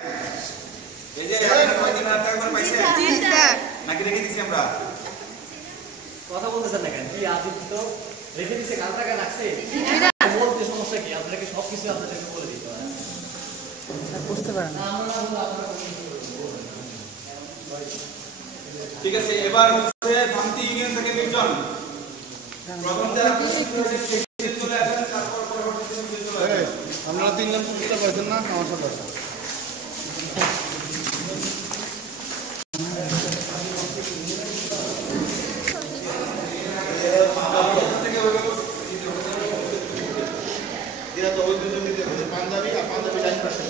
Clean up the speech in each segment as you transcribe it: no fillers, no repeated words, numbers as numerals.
এই যে আপনারা 3000 টাকা করে পাইছেন? জি স্যার। নাকি রেখে দিছি আমরা? কথা বলতেছেন না কেন? কি আদিত্য তো রেখে দিছে, কাল টাকা রাখছে। বলতে সমস্যা কি? আপনাকে সবকিছু আপনাদেরকে বলে দিতে হয়। বুঝতে পারেন না। ঠিক আছে, এবার হচ্ছে ধামতি ইউনিয়ন থেকে নির্জন। প্রথম যারা চলে আসেন, তারপর পরবর্তী চলে আসেন। আপনারা তিনজন বুঝতে পারছেন না আমার সাথে পাঞ্জাবি আর পাঞ্জাবি লাইন পাশে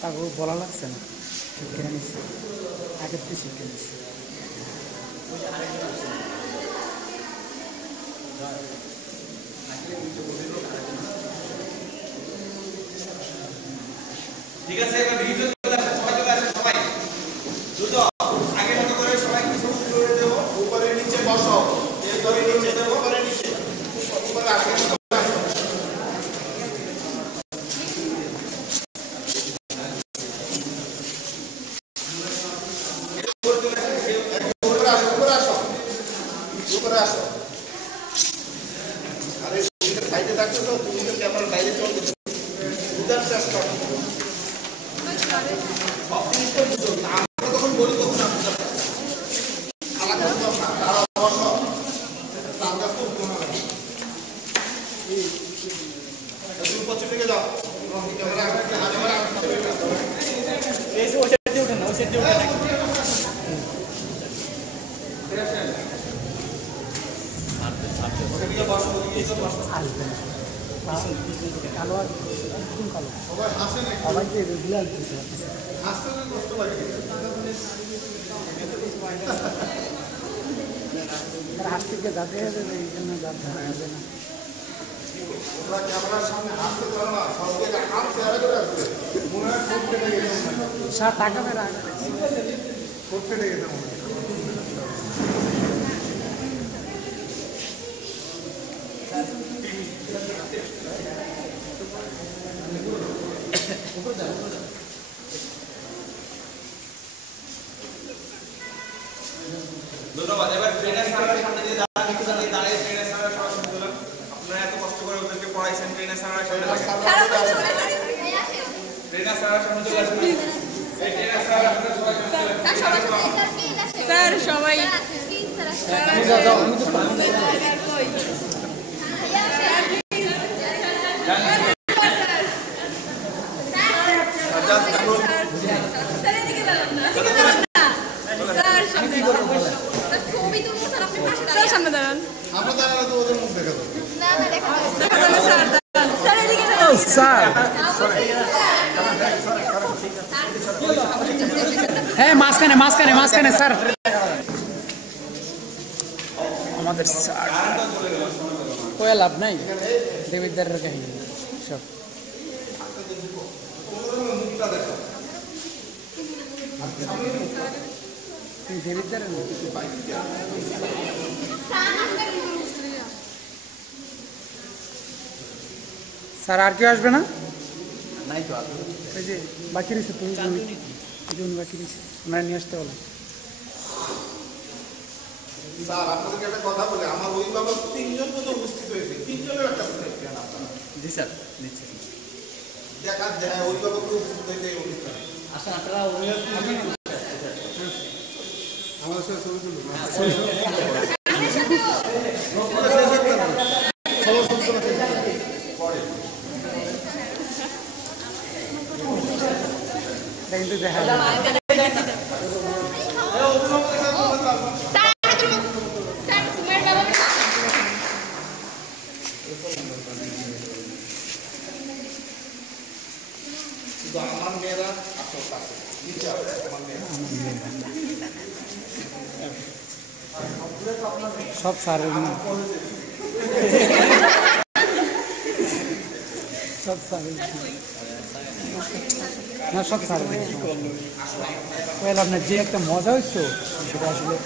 তাকে বলা লাগছে না, শিক্ষা নিচ্ছে আগের থেকে শিক্ষা নিচ্ছে। ঠিক আছে, এবার ডিভিশন চলে আসেন, সবাই চলে আসেন, সবাই দ্রুত আগের মতো করে সবাই কিছু করে দেবো। উপরে নিচে বসো, এই ধরে নিচে দেবো, উপরে নিচে উপরে আসে উপরে আসো। আরে সাইডে থাকছো তো তুমি তো ক্যামেরা বাইরে চলে যেতে বুঝার চেষ্টা করো। সব জিনিসটা বুঝো, আমরা তখন বলি তখন আলাদা করতাম না, তারা বসো তার কাছে তো কোনো না তুমি পছন্দ থেকে যাও ক্যামেরা এই যে ওইটা দিয়ে ওঠেন না, ওইটা দিয়ে ওঠেন। আসবে না কালো আর একদম কালো সবাই হাসে না, সবাইকে রেগুলার দিতে হবে। হাসতে কষ্ট লাগে। হাসতে গিয়ে যাতে হবে, এই জন্য যাতে হবে না। তোমরা ক্যামেরার সামনে হাসতে পারো না, সবাইকে হাত চেহারা করে আসবে মনে হয় ঠোঁট ফেটে গেছে, সার টাকা মেরা ঠোঁট ফেটে গেছে মনে হয়। ধন্যবাদ। এবার ট্রেনার স্যারের সামনে দিয়ে দাঁড়ান, একটু দাঁড়িয়ে ট্রেনার স্যারের সবার সামনে দিলাম। আপনারা এত কষ্ট করে ওদেরকে পড়াইছেন, ট্রেনার স্যারের সামনে থাকেন। ট্রেনার স্যারের সামনে চলে আসেন। এই ট্রেনার স্যার আপনারা সবাই সামনে চলে আসেন। স্যার সবাই সামনে দাঁড়ান। আমরা দাঁড়ালে তো ওদের মুখ দেখা যাবে। স্যার হ্যাঁ মাঝখানে মাঝখানে মাঝখানে স্যার আমাদের স্যার কোয়া লাভ নাই দেবিদ্দারের কাহিনী সব দেবিদ্দারের স্যার আর কেউ আসবে না? এই যে বাকি রয়েছে তুমি বাকি রয়েছে ওনারা নিয়ে আসতে বলো। স্যার আপনাদেরকে একটা কথা বলে, আমার অভিভাবক তিনজন মতো উপস্থিত হয়েছে, তিনজনের একটা স্টেপ দেন আপনারা। জি স্যার, নিচ্ছি। দেখা যায় অভিভাবক উপস্থিত হয়েছে এই অনুষ্ঠানে। আচ্ছা, আপনারা অভিভাবক আমাদের সাথে ছবি তুলুন। কিন্তু দেখা আমার মেয়েরা আসল কাছে আমার মেয়েরা সব সারের সব সারের না সব সারের আপনার যে একটা মজা হইতো সেটা আসলে